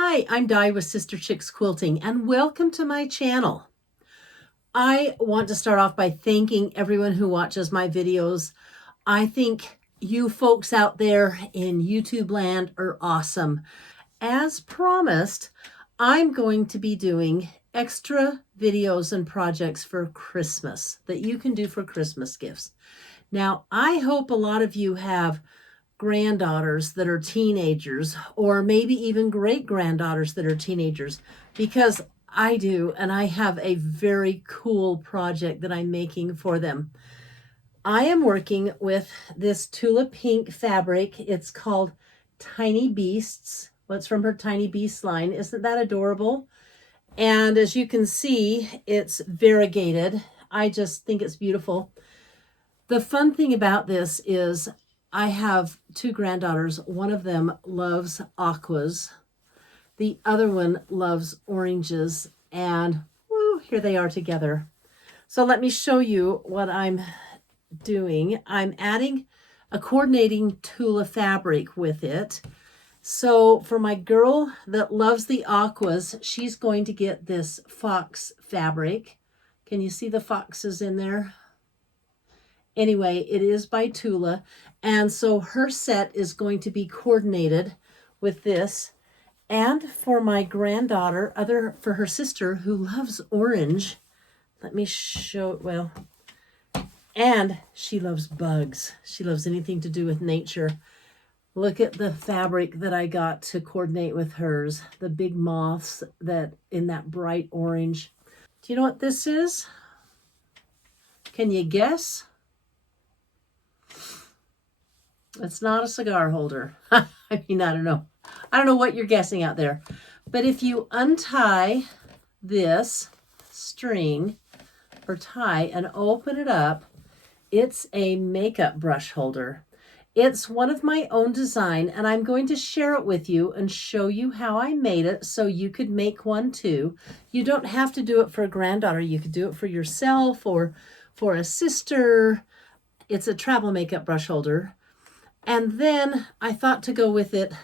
Hi, I'm Di with Sister Chicks Quilting, and welcome to my channel. I want to start off by thanking everyone who watches my videos. I think you folks out there in YouTube land are awesome. As promised, I'm going to be doing extra videos and projects for Christmas that you can do for Christmas gifts. Now, I hope a lot of you have granddaughters that are teenagers, or maybe even great granddaughters that are teenagers, because I do, and I have a very cool project that I'm making for them. I am working with this Tula Pink fabric. It's called Tiny Beasts. What's from her Tiny Beasts line. Isn't that adorable? And as you can see, it's variegated. I just think it's beautiful. The fun thing about this is I have two granddaughters. One of them loves aquas. The other one loves oranges. And woo, here they are together. So let me show you what I'm doing. I'm adding a coordinating Tula fabric with it. So for my girl that loves the aquas, she's going to get this fox fabric. Can you see the foxes in there? Anyway, it is by Tula. And so her set is going to be coordinated with this. And for my granddaughter, for her sister who loves orange, let me show, well, and she loves bugs. She loves anything to do with nature. Look at the fabric that I got to coordinate with hers. The big moths that in that bright orange. Do you know what this is? Can you guess? It's not a cigar holder. I mean, I don't know. I don't know what you're guessing out there. But if you untie this string or tie and open it up, it's a makeup brush holder. It's one of my own design, and I'm going to share it with you and show you how I made it so you could make one too. You don't have to do it for a granddaughter. You could do it for yourself or for a sister. It's a travel makeup brush holder. And then I thought to go with it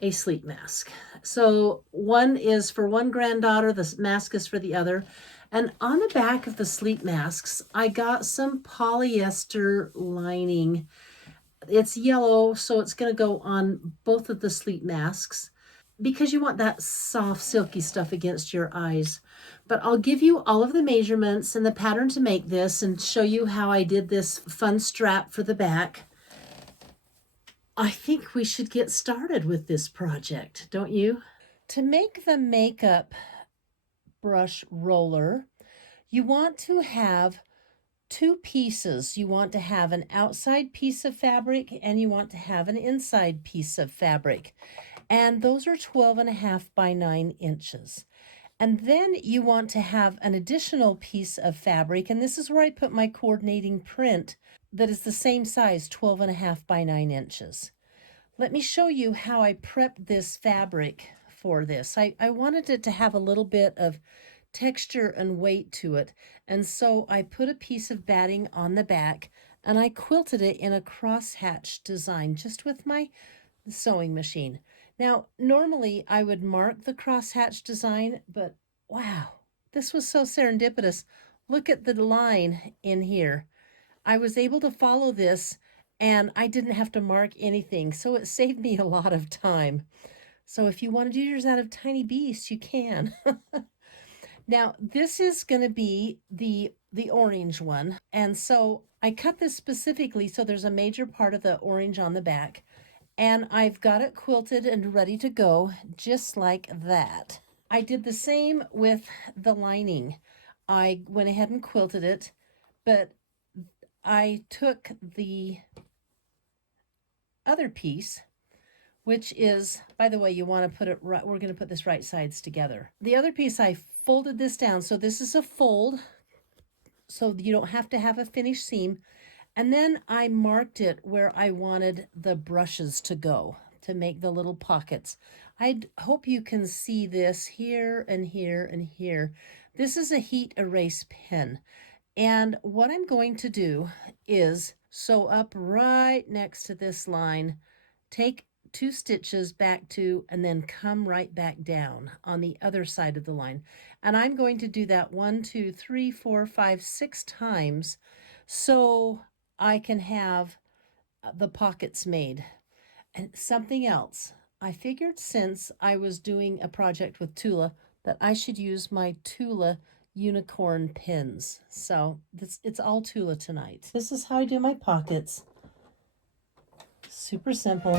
a sleep mask. So one is for one granddaughter, the mask is for the other. And on the back of the sleep masks, I got some polyester lining. It's yellow, so it's going to go on both of the sleep masks because you want that soft, silky stuff against your eyes. But I'll give you all of the measurements and the pattern to make this and show you how I did this fun strap for the back. I think we should get started with this project, don't you? To make the makeup brush roller, you want to have two pieces. You want to have an outside piece of fabric and you want to have an inside piece of fabric. And those are 12.5 by 9 inches. And then you want to have an additional piece of fabric, and this is where I put my coordinating print that is the same size, 12.5 by 9 inches. Let me show you how I prepped this fabric for this. I wanted it to have a little bit of texture and weight to it. And so I put a piece of batting on the back and I quilted it in a crosshatch design just with my sewing machine. Now, normally I would mark the crosshatch design, but wow, this was so serendipitous. Look at the line in here. I was able to follow this and I didn't have to mark anything, so it saved me a lot of time. So if you want to do yours out of Tiny Beasts, you can. Now, this is going to be the orange one, and so I cut this specifically so there's a major part of the orange on the back, and I've got it quilted and ready to go just like that. I did the same with the lining. I went ahead and quilted it, but I took the other piece, which is, by the way, you want to put it right, we're going to put this right sides together. The other piece, I folded this down, so this is a fold, so you don't have to have a finished seam. And then I marked it where I wanted the brushes to go to make the little pockets. I hope you can see this here and here and here. This is a heat erase pen. And what I'm going to do is sew up right next to this line, take 2 stitches back to, and then come right back down on the other side of the line. And I'm going to do that 1, 2, 3, 4, 5, 6 times so I can have the pockets made. And something else, I figured since I was doing a project with Tula that I should use my Tula unicorn pins. So it's all Tula tonight. This is how I do my pockets. Super simple.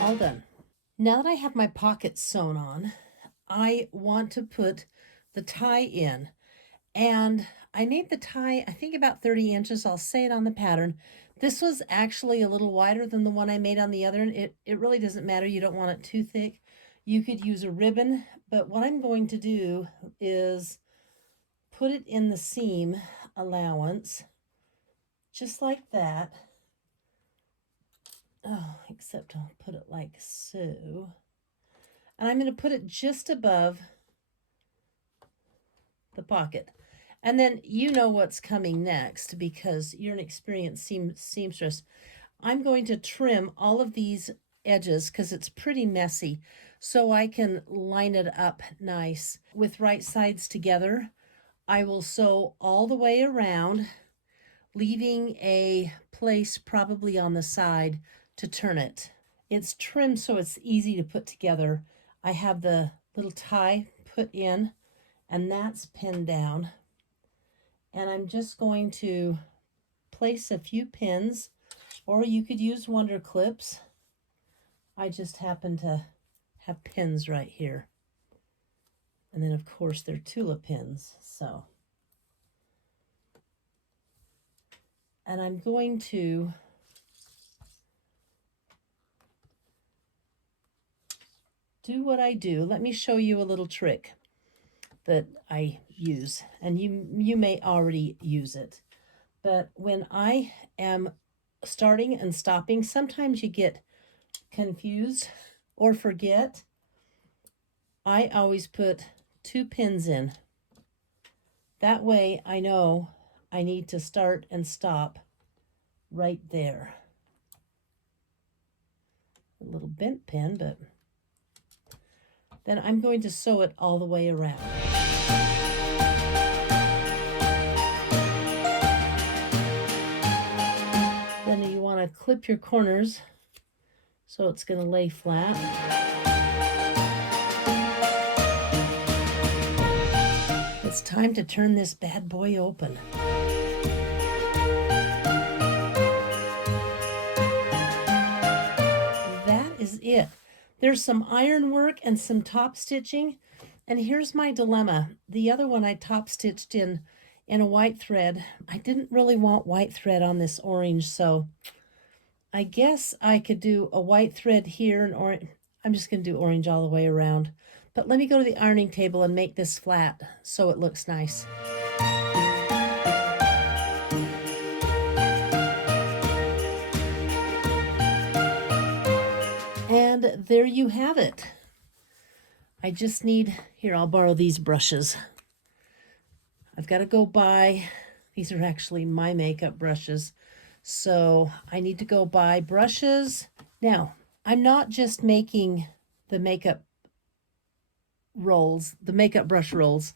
All done. Now that I have my pockets sewn on, I want to put the tie in. And I made the tie, I think about 30 inches. I'll say it on the pattern. This was actually a little wider than the one I made on the other. It really doesn't matter. You don't want it too thick. You could use a ribbon, but what I'm going to do is put it in the seam allowance, just like that. Oh, except I'll put it like so. And I'm going to put it just above the pocket. And then you know what's coming next because you're an experienced seamstress. I'm going to trim all of these edges because it's pretty messy so I can line it up nice. With right sides together, I will sew all the way around, leaving a place probably on the side to turn it. It's trimmed so it's easy to put together. I have the little tie put in and that's pinned down. And I'm just going to place a few pins, or you could use Wonder Clips. I just happen to have pins right here. And then of course they're Tula pins, so. And I'm going to do what I do. Let me show you a little trick that I use, and you may already use it. But when I am starting and stopping, sometimes you get confused or forget. I always put 2 pins in. That way I know I need to start and stop right there. A little bent pin, but then I'm going to sew it all the way around. Then you want to clip your corners so it's going to lay flat. It's time to turn this bad boy open. That is it. There's some iron work and some top stitching. And here's my dilemma. The other one I top stitched in a white thread. I didn't really want white thread on this orange, so I guess I could do a white thread here and orange. I'm just going to do orange all the way around. But let me go to the ironing table and make this flat so it looks nice. And there you have it. I just need, here, I'll borrow these brushes. I've got to go buy, these are actually my makeup brushes. So I need to go buy brushes. Now, I'm not just making the makeup rolls, the makeup brush rolls,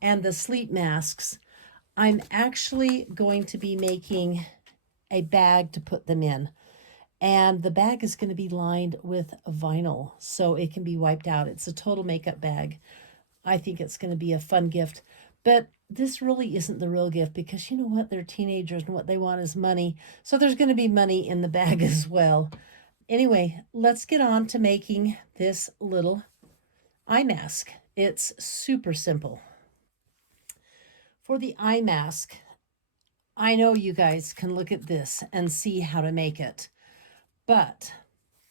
and the sleep masks. I'm actually going to be making a bag to put them in. And the bag is going to be lined with vinyl so it can be wiped out. It's a total makeup bag. I think it's going to be a fun gift. But this really isn't the real gift because you know what? They're teenagers and what they want is money. So there's going to be money in the bag as well. Anyway, let's get on to making this little eye mask. It's super simple. For the eye mask, I know you guys can look at this and see how to make it, but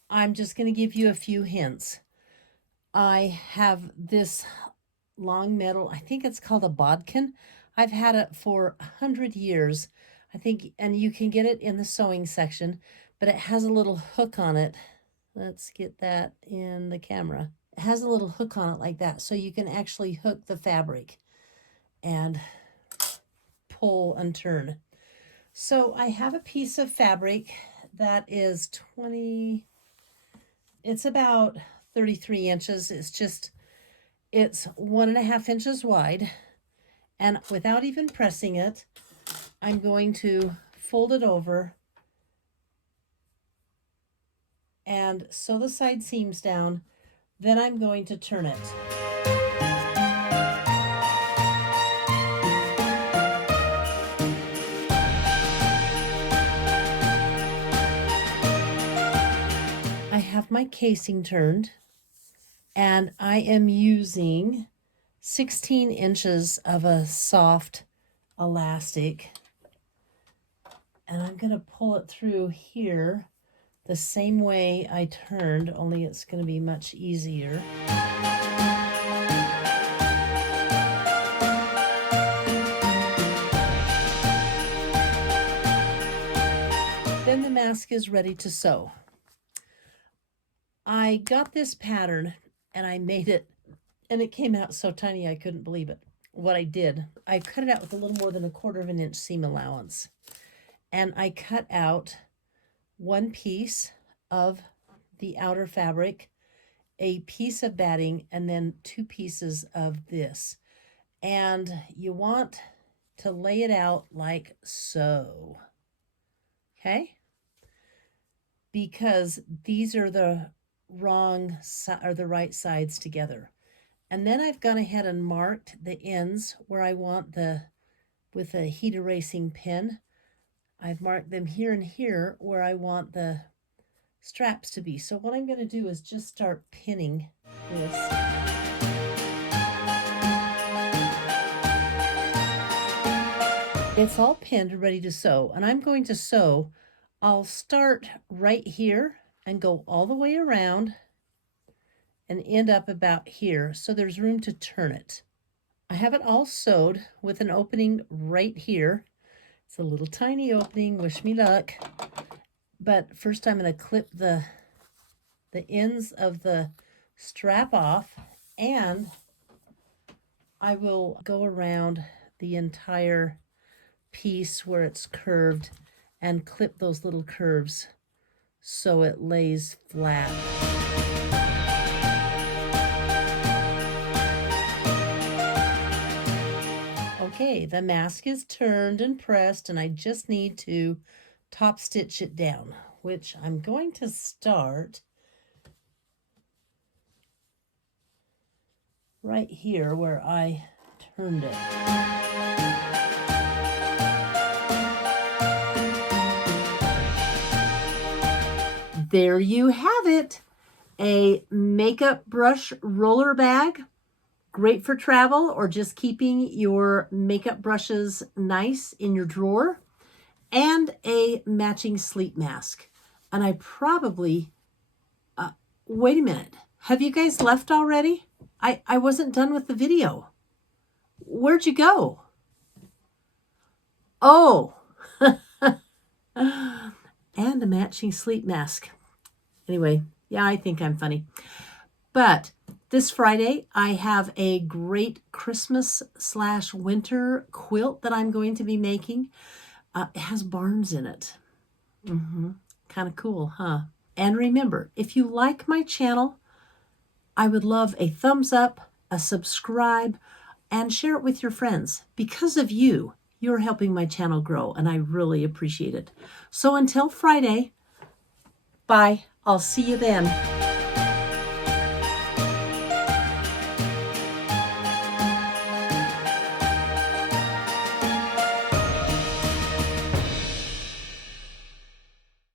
I'm just going to give you a few hints. I have this long metal, I think it's called a bodkin. I've had it for 100 years, I think, and you can get it in the sewing section, but it has a little hook on it. Let's get that in the camera. It has a little hook on it like that, so you can actually hook the fabric and pull and turn. So I have a piece of fabric that is it's about 33 inches. It's 1.5 inches wide. And without even pressing it, I'm going to fold it over and sew the side seams down. Then I'm going to turn it. I have my casing turned, and I am using 16 inches of a soft elastic, and I'm going to pull it through here the same way I turned, only it's going to be much easier. Then the mask is ready to sew. I got this pattern and I made it, and it came out so tiny I couldn't believe it. What I did, I cut it out with a little more than 1/4 inch seam allowance. And I cut out one piece of the outer fabric, a piece of batting, and then 2 pieces of this. And you want to lay it out like so. Okay? Because these are the wrong or the right sides together. And then I've gone ahead and marked the ends where I want with a heat erasing pen. I've marked them here and here where I want the straps to be. So what I'm going to do is just start pinning this. It's all pinned and ready to sew, and I'm going to sew. I'll start right here and go all the way around and end up about here, so there's room to turn it. I have it all sewed with an opening right here. It's a little tiny opening, wish me luck. But first I'm going to clip the ends of the strap off, and I will go around the entire piece where it's curved and clip those little curves so it lays flat. Okay, the mask is turned and pressed, and I just need to top stitch it down, which I'm going to start right here where I turned it. There you have it, a makeup brush roller bag. Great for travel or just keeping your makeup brushes nice in your drawer, and a matching sleep mask. And I probably, wait a minute, have you guys left already? I wasn't done with the video. Where'd you go? Oh, and a matching sleep mask. Anyway, yeah, I think I'm funny. But this Friday, I have a great Christmas/winter quilt that I'm going to be making. It has barns in it. Kind of cool, huh? And remember, if you like my channel, I would love a thumbs up, a subscribe, and share it with your friends. Because of you, you're helping my channel grow, and I really appreciate it. So until Friday, bye. I'll see you then.